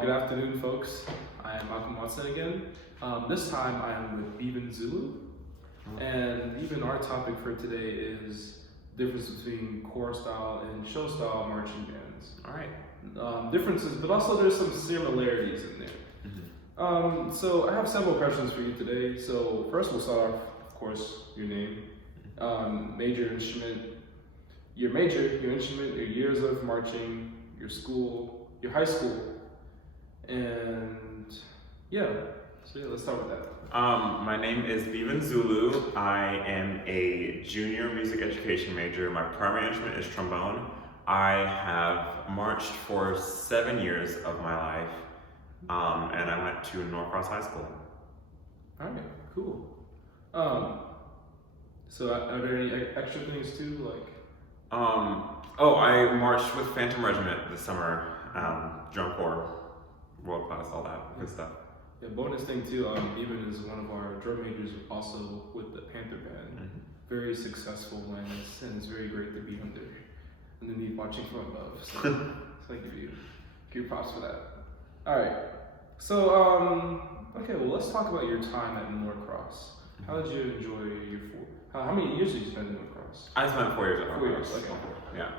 Good afternoon, folks. I am Malcolm Watson again. This time I am with Beavan Zulu, and even our topic for today is the difference between core style and show style marching bands. All right. Differences, but also there's some similarities in there. So I have several questions for you today. So first we'll start off, of course, your name, major instrument, your instrument, your years of marching, your school, your high school, and let's start with that. My name is Beavan Zulu. I am a junior music education major. My primary instrument is trombone. I have marched for 7 years of my life, and I went to Norcross High School. All right, cool. So are there any extra things too, like? I marched with Phantom Regiment this summer. Drum corps, world class, all that good stuff. Yeah, bonus thing too, Beavan is one of our drum majors also with the Panther Band. Very successful and it's very great to be underneath watching from above. So I give you props for that. Alright. So okay, well let's talk about your time at Norcross. How did you enjoy your how many years did you spend in Norcross? I spent 4 years at Norcross. 4 years, okay. Yeah.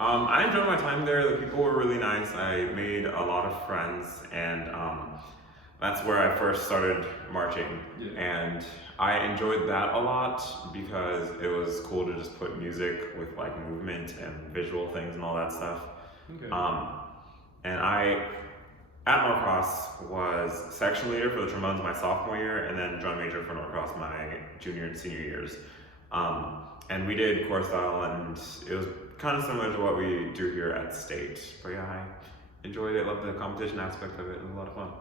I enjoyed my time there. The people were really nice. I made a lot of friends, and that's where I first started marching. Yeah. And I enjoyed that a lot because it was cool to just put music with like movement and visual things and all that stuff. Okay. And I, at Norcross, was section leader for the trombones my sophomore year, and then drum major for Norcross my junior and senior years. And we did core style, and it was kind of similar to what we do here at State. But yeah, I enjoyed it, loved the competition aspect of it, and a lot of fun.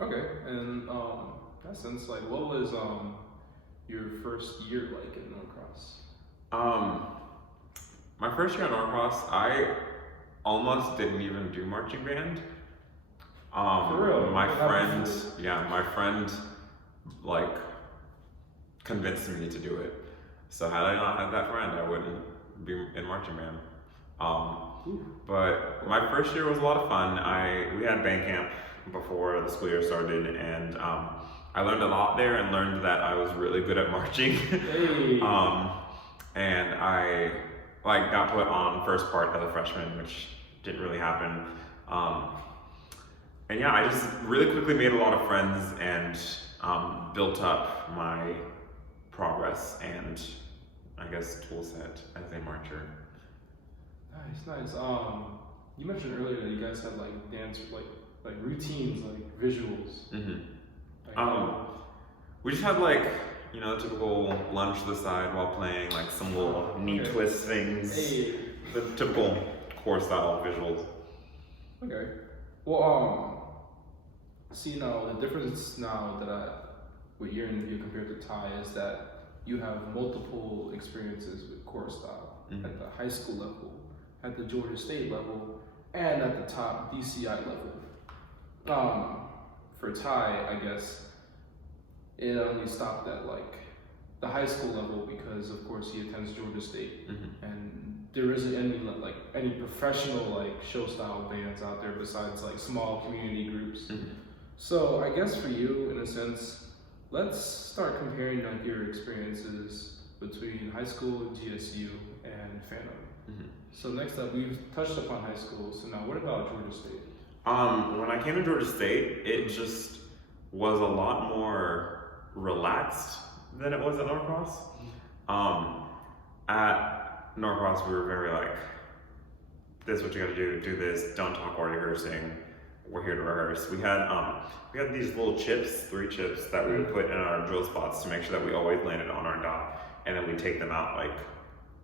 Okay, and in that sense, like, what was your first year like at Norcross? My first year at Norcross, I almost didn't even do marching band. For real? My friend, like, convinced me to do it. So had I not had that friend, I wouldn't be in marching band. But my first year was a lot of fun. We had band camp before the school year started, and I learned a lot there and learned that I was really good at marching. Hey. And I got put on first part as a freshman, which didn't really happen. And yeah, I just really quickly made a lot of friends and built up my progress and I guess tool set as a marcher. Nice. You mentioned earlier that you guys had like dance, like routines, like visuals. We just had like, the typical lunge to the side while playing, like some little knee twist things. Hey. The typical core style visuals. Okay. Well, see now the difference now with your interview compared to Ty is that you have multiple experiences with core style at the high school level, at the Georgia State level, and at the top DCI level. For Ty, I guess it only stopped at like the high school level because of course he attends Georgia State, and there isn't any professional like show style bands out there besides like small community groups. So I guess for you, in a sense, let's start comparing like your experiences between high school, GSU, and Phantom. So next up, we've touched upon high school. So now, what about Georgia State? When I came to Georgia State, it just was a lot more relaxed than it was at Norcross. At Norcross, we were very like, this is what you gotta do this, don't talk while rehearsing, we're here to rehearse. We had these little chips, 3 chips, that we would put in our drill spots to make sure that we always landed on our dot, and then we take them out like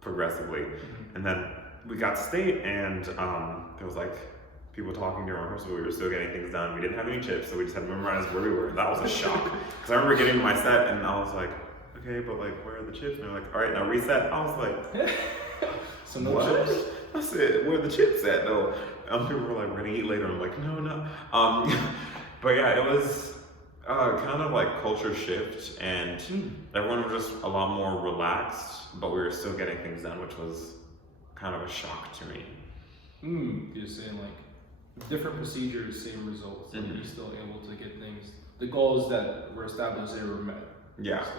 progressively. And then we got to State, and there was like people talking during rehearsal. We were still getting things done. We didn't have any chips, so we just had to memorize where we were. That was a shock, because I remember getting to my set and I was like, okay, but like, where are the chips? And they're like, all right, now reset. I was like, so no chips? I said, where are the chips at though? People were like, we're gonna eat later. I'm like, no. But yeah, it was kind of like culture shift, and everyone was just a lot more relaxed, but we were still getting things done, which was kind of a shock to me. You're saying like different procedures, same results. Like Mhm. you're still able to get things. The goals that were established, they were met. Yeah. So,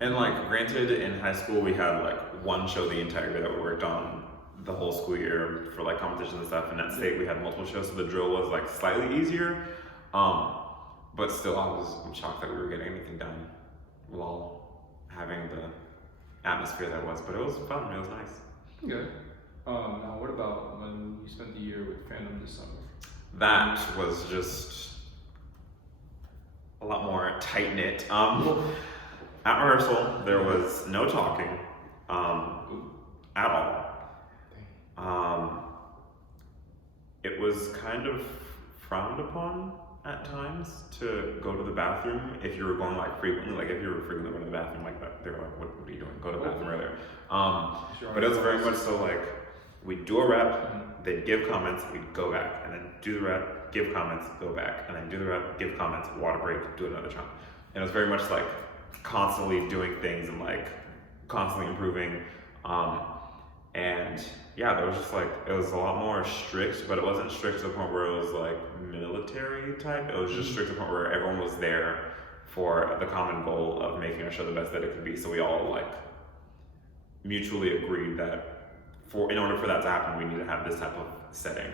And like, granted, in high school we had like one show the entire year that we worked on the whole school year for like competitions and stuff. And at state we had multiple shows, so the drill was like slightly easier. But still, I'm shocked that we were getting anything done while having the atmosphere that was. But it was fun. It was nice. okay. Now, what about when you spent the year with Fandom this summer? That was just a lot more tight knit. At rehearsal, there was no talking at all. It was kind of frowned upon at times to go to the bathroom if you were going like frequently. Like if you were frequently going to the bathroom, like that, they were like, "What are you doing? Go to the bathroom earlier." But it was very much so like we'd do a rep, they'd give comments, we'd go back, and then do the rep, give comments, go back, and then do the rep, give comments, water break, do another chunk. And it was very much like constantly doing things and like constantly improving. And yeah, there was just like, it was a lot more strict, but it wasn't strict to the point where it was like military type. It was just strict to the point where everyone was there for the common goal of making our show the best that it could be. So we all like mutually agreed that in order for that to happen, we need to have this type of setting.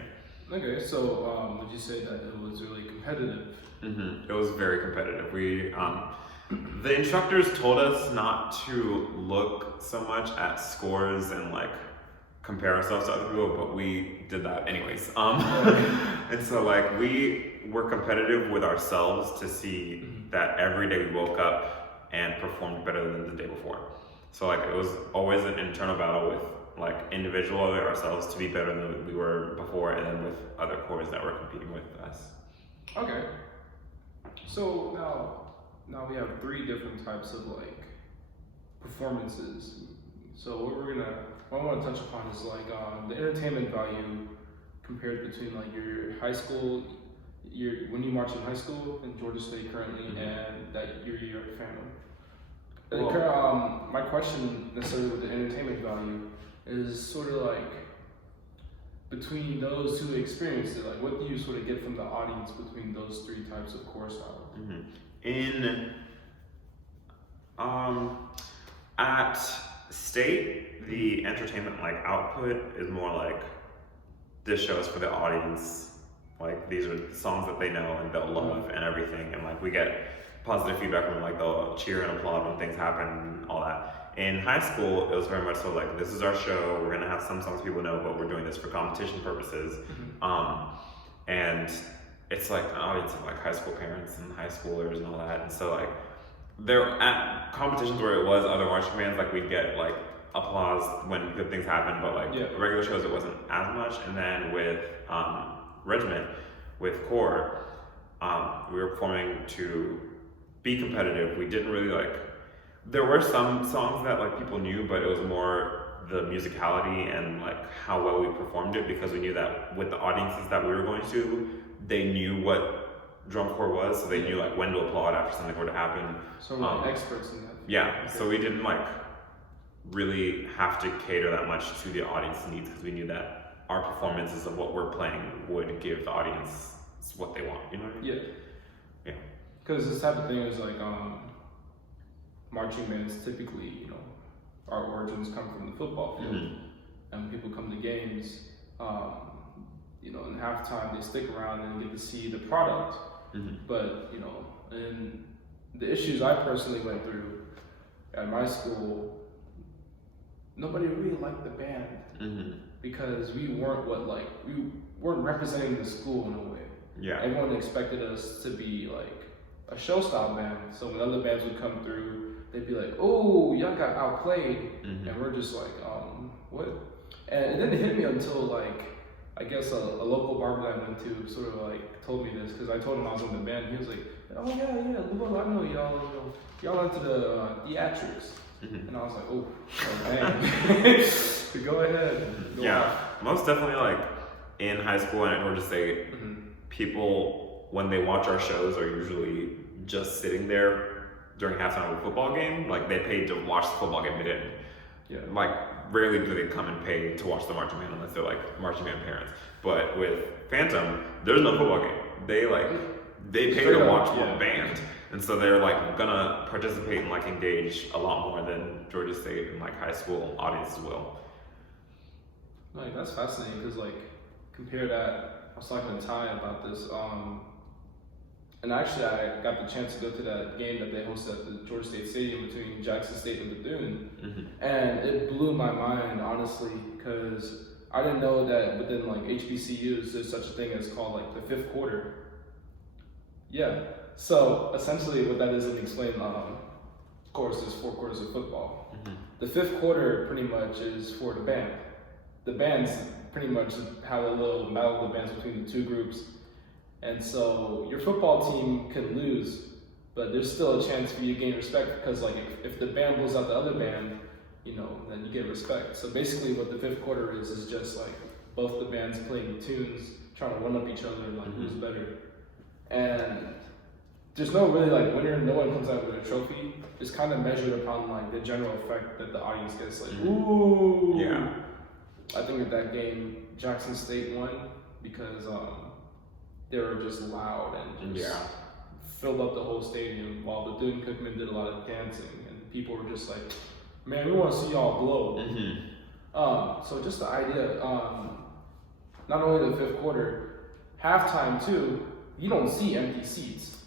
Okay, so would you say that it was really competitive? It was very competitive. The instructors told us not to look so much at scores and like compare ourselves to other people, but we did that anyways. And so like we were competitive with ourselves to see that every day we woke up and performed better than the day before. So like it was always an internal battle with like individually ourselves to be better than we were before, and then with other corps that were competing with us. Okay. So now we have 3 different types of like performances. So what I want to touch upon is like the entertainment value compared between like your high school, when you march in high school in Georgia State currently, and that you're at Fandom. My question necessarily with the entertainment value is sort of like between those 2 experiences, like what do you sort of get from the audience between those 3 types of core style? At state, the entertainment like output is more like this show is for the audience. Like these are the songs that they know and they'll love and everything, and like we get positive feedback from like they'll cheer and applaud when things happen and all that. In high school, it was very much so like this is our show. We're gonna have some songs people know, but we're doing this for competition purposes. And it's like an audience of like high school parents and high schoolers and all that. And so like there at competitions where it was other marching bands, like we'd get like applause when good things happen, but like regular shows it wasn't as much. And then with regiment, with corps, we were performing to be competitive. We didn't really like. There were some songs that like people knew, but it was more the musicality and like how well we performed it, because we knew that with the audiences that we were going to, they knew what drum corps was, so they knew like when to applaud after something were to happen. So we're experts in that. Yeah, so we didn't like really have to cater that much to the audience needs, because we knew that our performances of what we're playing would give the audience what they want. You know what I mean? Yeah. Because this type of thing is like marching bands typically, our origins come from the football field, and people come to games, in halftime they stick around and get to see the product. But and the issues I personally went through at my school, nobody really liked the band because we weren't representing the school in a way. Yeah. Everyone expected us to be like a show style band, so when other bands would come through, they'd be like, "Oh, y'all got outplayed," and we're just like, what? And it didn't hit me until like, I guess a local barber that I went to sort of like told me this, because I told him I was in the band. He was like, "Oh yeah, well, I know y'all into the theatrics," and I was like, "Oh dang." Go ahead. Most definitely. Like in high school and in Georgia State, people when they watch our shows are usually just sitting there during halftime of a football game. Like they paid to watch the football game. They didn't like rarely do they come and pay to watch the marching band unless they're like marching band parents. But with Phantom, there's no football game. They pay Straight to up, watch yeah. one band, and so they're like gonna participate and like engage a lot more than Georgia State and like high school audiences will. Like that's fascinating because like compare that. I was talking to Ty about this. And actually, I got the chance to go to that game that they hosted at the Georgia State Stadium between Jackson State and Bethune, and it blew my mind honestly because I didn't know that within like HBCUs there's such a thing as called like the fifth quarter. Yeah. So essentially, what that is, let me explain. Of course, there's 4 quarters of football. The fifth quarter pretty much is for the band. The bands pretty much have a little battle of the bands between the 2 groups. And so your football team can lose, but there's still a chance for you to gain respect because like if the band blows out the other band, you know, then you get respect. So basically what the fifth quarter is just like both the bands playing tunes, trying to one up each other, like who's better. And there's no really like winner, no one comes out with a trophy. It's kind of measured upon like the general effect that the audience gets, like ooh. Yeah. I think that game Jackson State won because they were just loud and just filled up the whole stadium while Bethune Cookman did a lot of dancing and people were just like, man, we want to see y'all blow. So just the idea, not only the fifth quarter, halftime too, you don't see empty seats.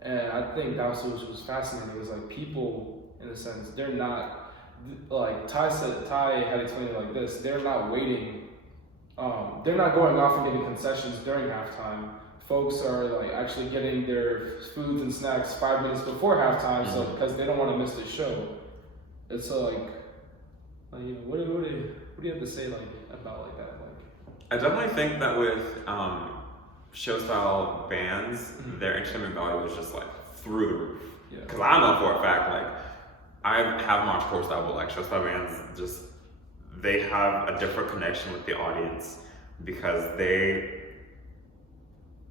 And I think that's what was fascinating is like people, in a sense, they're not, like Ty had explained it like this, they're not waiting. They're not going off and getting concessions during halftime. Folks are like actually getting their foods and snacks 5 minutes before halftime, so because they don't want to miss the show. And so like you know, what do you have to say like about like that? Like, I definitely think that with show style bands, their entertainment value was just like through the roof. Because I know for a fact, like I have watched core style, but like show style bands just. They have a different connection with the audience because they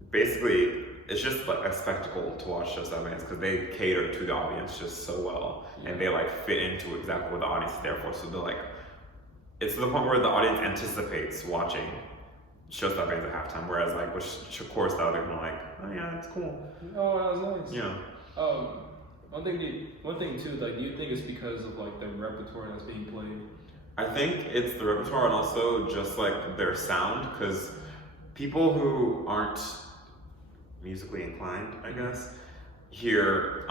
basically, it's just like a spectacle to watch show style bands because they cater to the audience just so well and they like fit into exactly what the audience is there for. So they're like, it's to the point where the audience anticipates watching show style bands at halftime, whereas like with core style, they're kind of like, oh yeah, it's cool. Oh, that was nice. Yeah. One thing too, like, do you think it's because of like the repertoire that's being played? I think it's the repertoire and also just like their sound, because people who aren't musically inclined, I guess, hear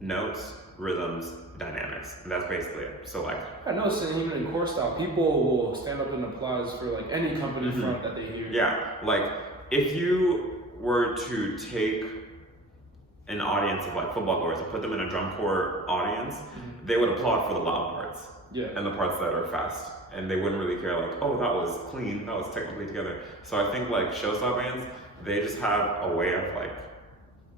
notes, rhythms, dynamics, and that's basically it. So like, I noticed that even in core style, people will stand up and applause for like any company front that they hear. Yeah, like if you were to take an audience of like football goers and put them in a drum corps audience, they would applaud for the loud parts and the parts that are fast, and they wouldn't really care like, oh, that was clean, that was technically together. So I think like show style bands, they just have a way of like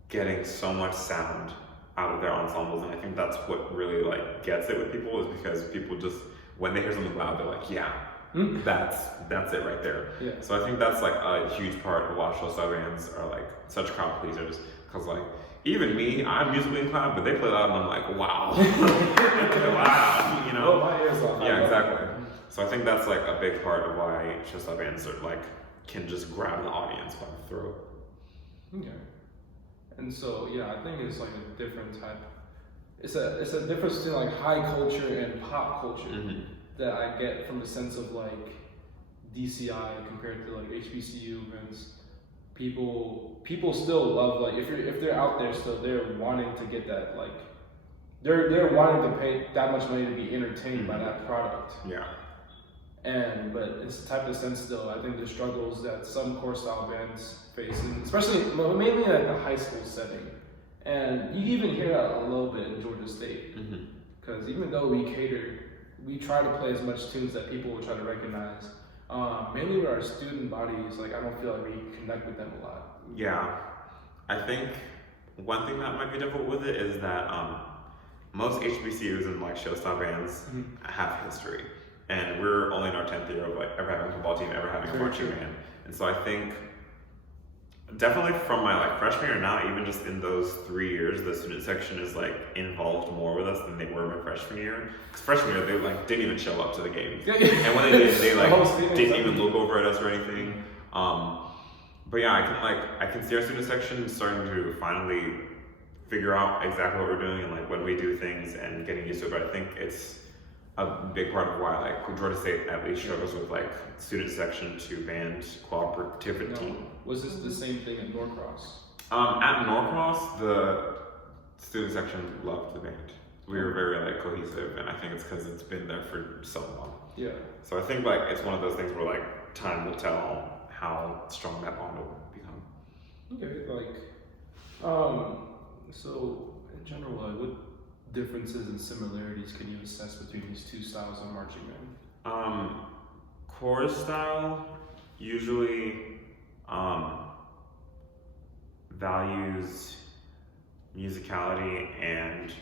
getting so much sound out of their ensembles, and I think that's what really like gets it with people, is because people just, when they hear something loud, they're like, yeah, that's it right there. So I think that's like a huge part of why show style bands are like such crowd pleasers, because like even me, I'm musically inclined, but they play loud and I'm like, wow. Wow, you know? Oh, my ears off. Yeah, exactly. So I think that's like a big part of why show style bands are like, can just grab the audience by the throat. Okay. And so, yeah, I think it's like a different type. It's a difference between like high culture and pop culture that I get from the sense of like DCI compared to like HBCU events. People still love, like, if they're out there still, they're wanting to get that, like, they're wanting to pay that much money to be entertained by that product. Yeah. But it's the type of sense though, I think the struggles that some core style bands face, and especially mainly at the high school setting. And you even hear that a little bit in Georgia State. Because even though we try to play as much tunes that people will try to recognize. Mainly with our student bodies, like I don't feel like we connect with them a lot. Yeah, I think one thing that might be difficult with it is that most HBCUs and like show style bands have history, and we're only in our 10th year of like ever having a football team, ever having a marching band, and so I think Definitely from my like freshman year now, even just in those 3 years, the student section is like involved more with us than they were my freshman year. Because freshman year they like didn't even show up to the games, and when they did, they like didn't even look over at us or anything. But yeah, I can see our student section starting to finally figure out exactly what we're doing and like when we do things and getting used to it. But I think it's a big part of why like Georgia State at least struggles with like student section to band cooperativity. Was this the same thing at Norcross? At Norcross, the student section loved the band. We were very like cohesive, and I think it's because it's been there for so long. Yeah. So I think like it's one of those things where like time will tell how strong that bond will become. Okay, like, so in general, like, what differences and similarities can you assess between these two styles of marching band? Chorus style usually values musicality and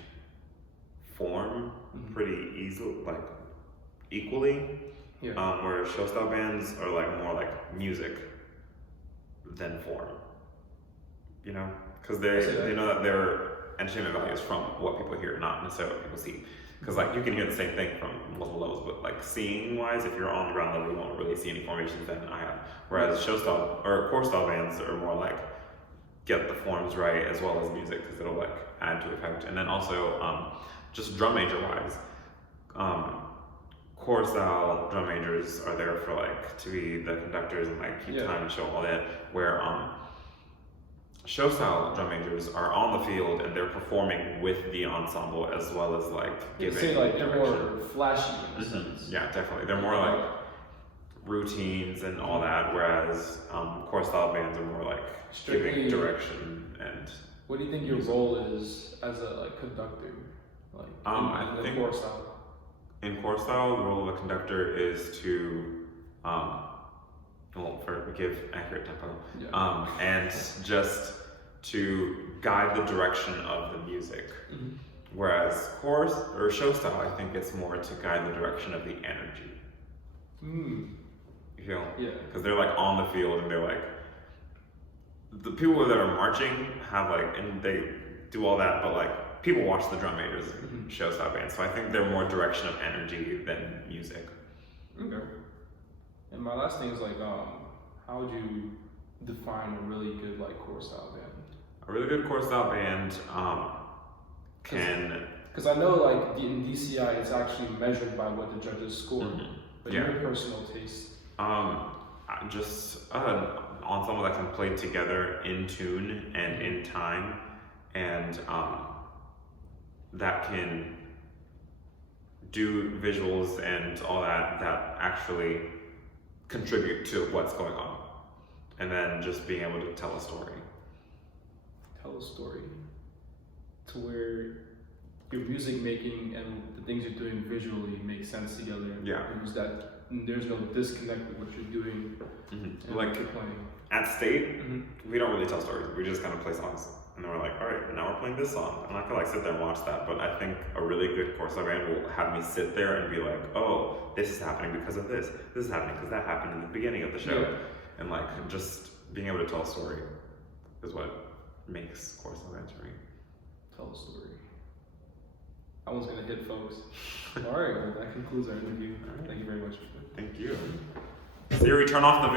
form pretty easily, like equally. Yeah. Where show style bands are like more like music than form. You know, because they know that their entertainment value is from what people hear, not necessarily what people see. Because like you can hear the same thing from multiple levels, but like seeing wise, if you're on the ground level, you won't really see any formations than I have. Whereas show style or core style bands are more like get the forms right as well as music, because it'll like add to effect. And then also just drum major wise, core style drum majors are there for like to be the conductors and like keep time and show all that. Where show style drum majors are on the field and they're performing with the ensemble as well as like giving. Say like they're more flashy in a sense. Yeah, definitely. They're more like routines and all that, whereas core style bands are more like giving direction and. What do you think your role is as a like conductor, like I think core style? In core style, the role of a conductor is to give accurate tempo, and just to guide the direction of the music. Whereas chorus or show style, I think it's more to guide the direction of the energy. You feel? Yeah. Because they're like on the field and they're like, the people that are marching have like, and they do all that, but like people watch the drum majors, show style bands. So I think they're more direction of energy than music. Okay. And my last thing is like, how would you define a really good like core style band? A really good core style band can. Because I know like in DCI it's actually measured by what the judges score, but your personal taste. Just an ensemble that can play together in tune and in time, and that can do visuals and all that actually contribute to what's going on, and then just being able to tell a story. Tell a story to where your music making and the things you're doing visually make sense together. There's no disconnect with what you're doing. Like you're playing at state, we don't really tell stories. We just kind of play songs, and then we're like, all right, now we're playing this song. I'm not gonna like sit there and watch that, but I think a really good core style band will have me sit there and be like, oh, this is happening because of this. This is happening because that happened in the beginning of the show, and like just being able to tell a story is what makes core style bands for me. Tell a story. That one's gonna hit, folks. All right, well, that concludes our interview. Thank you very much. Thank you. Siri, turn off the video.